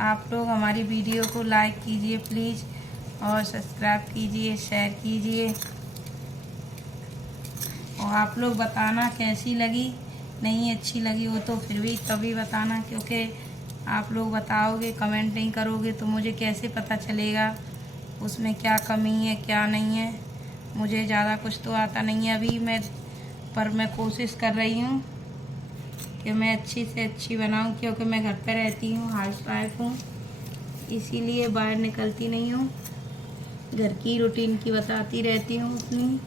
आप लोग हमारी वीडियो को लाइक कीजिए प्लीज़, और सब्सक्राइब कीजिए, शेयर कीजिए, और आप लोग बताना कैसी लगी। नहीं अच्छी लगी हो तो फिर भी तभी बताना, क्योंकि आप लोग बताओगे, कमेंट नहीं करोगे तो मुझे कैसे पता चलेगा उसमें क्या कमी है क्या नहीं है। मुझे ज़्यादा कुछ तो आता नहीं है अभी मैं कोशिश कर रही हूँ कि मैं अच्छी से अच्छी बनाऊँ, क्योंकि मैं घर पर रहती हूँ, हाउस वाइफ हूँ, इसीलिए बाहर निकलती नहीं हूँ। घर की रूटीन की बताती रहती हूँ अपनी।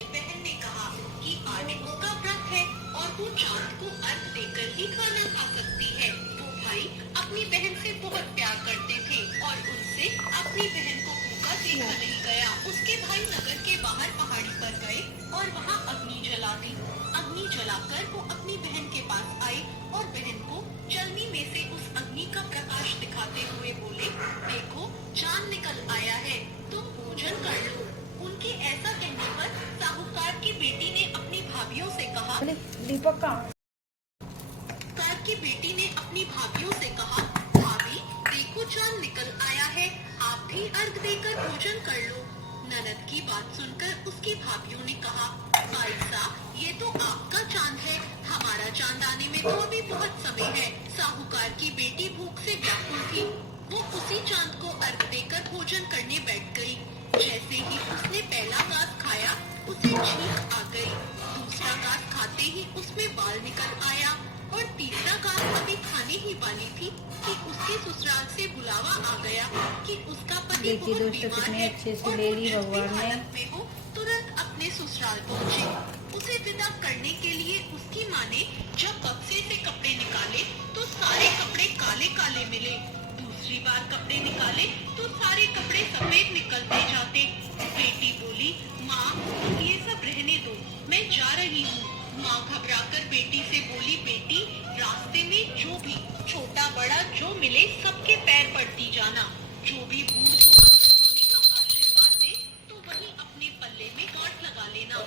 बहन ने कहा कि आज उसका व्रत है और वो चांद को अर्घ देकर ही खाना खा सकती है। वो भाई अपनी बहन से बहुत प्यार करते थे और उनसे अपनी बहन को भूखा देखा नहीं गया। उसके भाई नगर के बाहर पहाड़ी पर गए और वहाँ अग्नि जला दी। अग्नि जलाकर वो अपनी बहन के पास आए और बहन को चलनी में से उस अग्नि का प्रकाश दिखाते हुए बोले, देखो चांद निकल आया है, तुम भोजन कर लो। उनके ऐसा कहने पर साहूकार की बेटी ने अपनी भाभीियों से कहा, दीपक का साहूकार की बेटी ने अपनी भाभीियों से कहा, भाभी देखो चांद निकल आया है, आप भी अर्घ देकर भोजन कर लो। ननद की बात सुनकर उसकी भाभीियों ने कहा, आयशा ये तो आपका चांद है, हमारा चांद आने में तो अभी बहुत समय है। साहूकार की बेटी भूख से व्याकुल थी। वो उसी चांद को अर्घ देकर भोजन करने बैठ गई। जैसे ही उसने पहला घास खाया उसे छींक आ गई। दूसरा घास खाते ही उसमें बाल निकल आया और तीसरा घास अभी खाने ही वाली थी कि उसके ससुराल से बुलावा आ गया कि उसका पति देखिए बहुत दोस्तों बीमार कितने है अच्छे से और ले वो ली जिस भी भगवान ने। हालत में हो तुरंत अपने ससुराल पहुँचे। उसे विदा करने के लिए उसकी माँ ने जब बक्से से कपड़े निकाले तो सारे कपड़े काले काले मिले। दूसरी बार कपड़े निकाले तो सारे कपड़े सफेद निकलते जाते। बेटी बोली, माँ तुम ये सब रहने दो, मैं जा रही हूँ। माँ घबराकर बेटी से बोली, बेटी रास्ते में जो भी छोटा बड़ा जो मिले सबके पैर पड़ती जाना। जो भी बूढ़ सुहागन होने का आशीर्वाद दे तो वही अपने पल्ले में गांठ लगा लेना।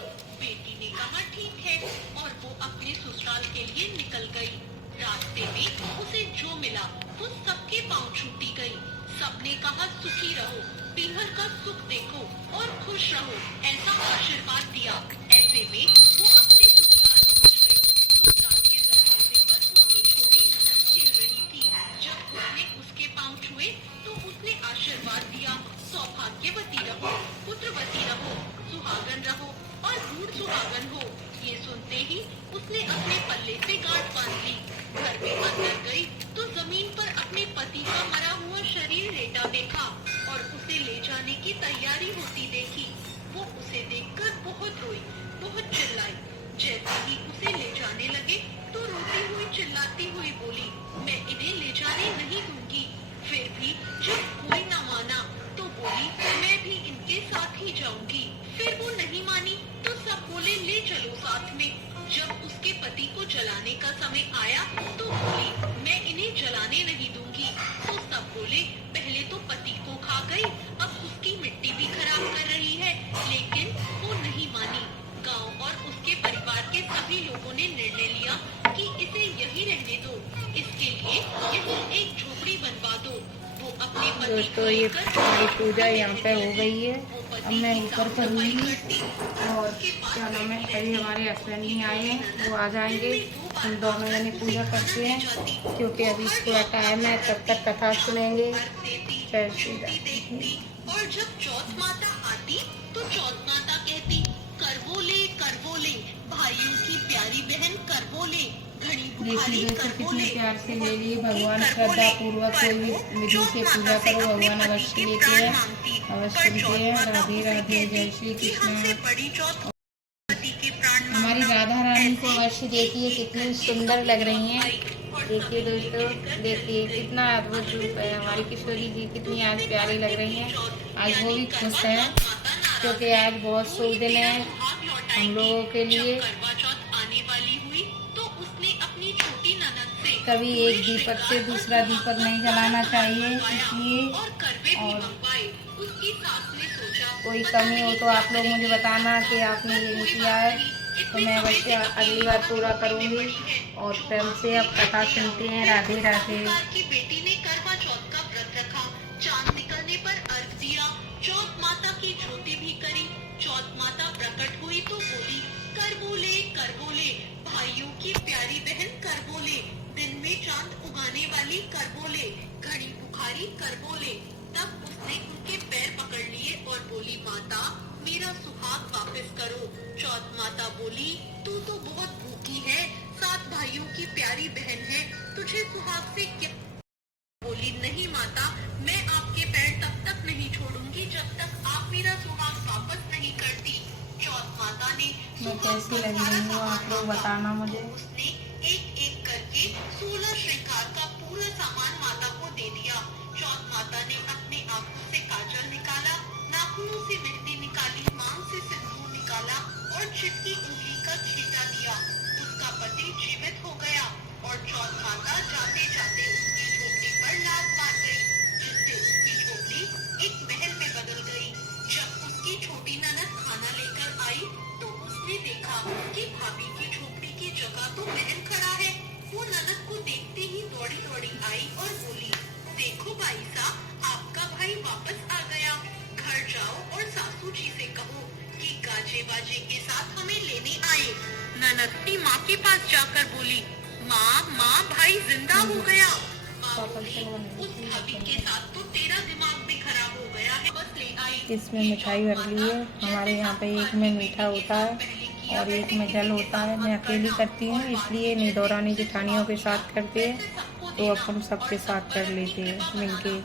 बेटी ने कहा ठीक है और वो अपने ससुराल के लिए निकल गई। रास्ते में उसे जो मिला वो सबके पांव छूटी गई। सबने कहा सुखी रहो, पीहर का सुख देखो और खुश रहो, ऐसा आशीर्वाद दिया। ऐसे में वो अपने ससुराल पहुंच गई। ससुराल के दरवाजे पर उसकी छोटी ननद खेल रही थी। जब उसने उसके पांव छुए तो उसने आशीर्वाद दिया, सौभाग्यवती रहो, पुत्रवती रहो, सुहागन रहो और बूढ़ सुहागन हो। ये सुनते ही उसने अपने पल्ले से गांठ बांध ली। घर में अंदर गई तो जमीन पर अपने पति का मरा हुआ शरीर लेटा देखा और उसे ले जाने की तैयारी होती देखी। वो उसे देखकर बहुत रोई, बहुत चिल्लाई। जैसे ही उसे ले जाने लगे तो रोती हुई चिल्लाती हुई बोली, मैं इन्हें ले जाने नहीं दूंगी। फिर भी जब कोई न माना तो बोली, मैं भी इनके साथ ही जाऊंगी। फिर वो नहीं मानी तो सब बोले ले चलो साथ में। जब उसके पति को जलाने का समय आया तो बोली, मैं इन्हें जलाने नहीं दूंगी। तो सब बोले, पहले तो पति को खा गई, अब उसकी मिट्टी भी खराब कर रही है। लेकिन वो नहीं मानी। गांव और उसके परिवार के सभी लोगों ने निर्णय लिया कि इसे यही रहने दो, इसके लिए यही एक झोपड़ी बनवा दो। वो अपने पति दोस्तों ये हमारी पूजा यहाँ पे हो गई है। अब मैं ऊपर करूँगी, और क्या नाम है, अभी हमारे हस्बैंड नहीं आए हैं, वो आ जाएंगे, हम दोनों जने पूजा करते हैं, क्योंकि अभी थोड़ा टाइम है, तब तक कथा सुनेंगे। और जब चौथ माता आती तो चौथ माता कहती, करवो ले भाइयों की प्यारी बहन करवो ले, घड़ी बुखारी देखिए दोस्तों करवो कितने ले। प्यार से ले लिए भगवान, श्रद्धा पूर्वक कोई भी विधि से पूजा करो, भगवान अवश्य लेते हैं, अवश्य देते हैं। राधे राधे, जय श्री कृष्ण। बड़ी चौथ पति के प्राण हमारी राधा रानी को अवश्य देखिए कितनी सुंदर लग रही हैं। देखिए दोस्तों, देखिए कितना अद्भुत रूप है हमारी किशोरी जी, कितनी आज प्यारी लग रही हैं। आज वो भी खुश हैं क्योंकि आज बहुत शुभ दिन है हम लोगों के लिए। करवा चौथ आने वाली हुई तो उसने अपनी छोटी ननद से कभी एक दीपक से दूसरा दीपक नहीं जलाना चाहिए, इसलिए और करवे भी और मंगवाए। उसकी सास ने सोचा कोई कमी हो तो आप लोग मुझे बताना कि आपने ये नहीं किया है। तो मैं बच्चे अगली बार पूरा करूँगी। और प्रेम से अब कथा सुनते हैं। राधे राधे। की बेटी ने करवा चौथ का व्रत रखा, चांद निकलने पर अर्घ दिया, चौथ माता की ज्योति भी करी। चौथ माता प्रकट हुई तो बोली, कर बोले भाइयों की प्यारी बहन कर बोले, दिन में चांद उगाने वाली कर बोले, घड़ी बुखारी कर बोले। तब उसने उनके पैर पकड़ लिए और बोली, माता मेरा सुहाग वापस करो। चौथ माता बोली, तू तो बहुत भूखी है, 7 भाइयों की प्यारी बहन है, तुझे सुहाग से क्या। बोली, नहीं माता, मैं आपके पैर तब तक नहीं छोड़ूंगी जब तक आप मेरा सुहाग वापस नहीं करती। चौथ माता ने मैं कैसी लगी रही हूँ आप लोग बताना मुझे। उसने एक एक करके 16 श्रृंगार का पूरा सामान माता को दे दिया। चौथ माता ने अपने आंखों से काजल निकाला, नाखूनों से मेहंदी निकाली, मांग से सिंदूर निकाला और चिटकी उंगली का छींटा दिया। उसका पति जीवित हो गया और चौथ माता जाते जाते उसकी झोपड़ी पर लात मार गई, जिससे उसकी झोपड़ी एक महल में बदल गई। जब उसकी छोटी ननद खाना लेकर आई तो उसने देखा कि भाभी की झोपड़ी की जगह तो महल खड़ा है। वो ननद को देखते ही दौड़ी दौड़ी आई और बोली, देखो भाई साहब, आपका भाई वापस आ गया। घर जाओ और सासू जी से कहो कि गाजे बाजे के साथ हमें लेने आए। ननद अपनी माँ के पास जाकर बोली, माँ भाई जिंदा हो गया। माँ बोली, उस भाभी के साथ तो तेरा दिमाग भी खराब हो गया है, बस ले आई। इसमें मिठाई भर ली है। हमारे यहाँ पे एक में मीठा होता है और एक में जल होता है। मैं अकेली करती हूँ, इसलिए नहीं दौरानी जेठानियों के साथ करते हैं, तो अब हम सबके साथ कर लेते हैं मिलके।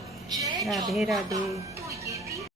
राधे राधे।